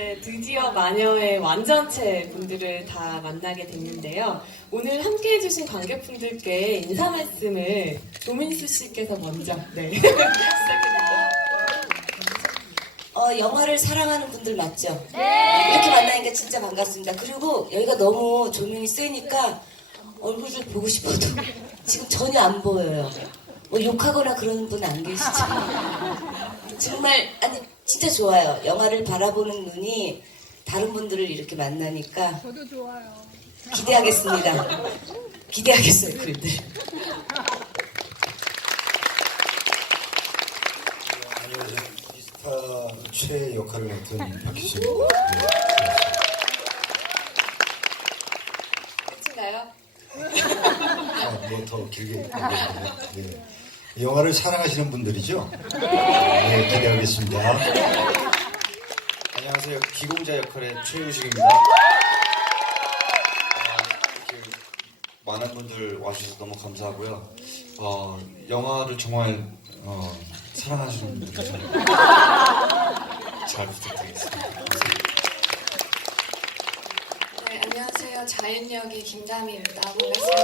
네, 드디어 마녀의 완전체 분들을 다 만나게 됐는데요. 오늘 함께 해주신 관객분들께 인사 말씀을 조민수 씨께서 먼저 네, 시작해주세요. 어, 영화를 사랑하는 분들 맞죠? 이렇게 만나니까 진짜 반갑습니다. 그리고 여기가 너무 조명이 세니까 얼굴을 보고 싶어도 지금 전혀 안 보여요. 뭐 욕하거나 그러는 분 안 계시죠? 정말, 아니, 진짜 좋아요. 영화를 바라보는 눈이 다른 분들을 이렇게 만나니까 저도 좋아요. 기대하겠습니다. 기대하겠어요. 안녕하세요. 이스타 최 역할을 맡은 박희준. 끝인가요? 아, 뭐더 길게 얘기하면 네. 영화를 사랑하시는 분들이죠? 네, 기대하겠습니다. 안녕하세요. 기공자 역할의 최우식입니다. 아, 많은 분들 와주셔서 너무 감사하고요. 어, 영화를 정말 어, 사랑하시는 분들이죠. 잘 부탁드리겠습니다. 네, 안녕하세요. 자연역의 김다미입니다. 반갑습니다.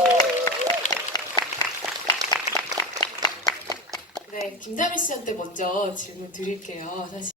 네, 김다미 씨한테 먼저 질문 드릴게요. 사실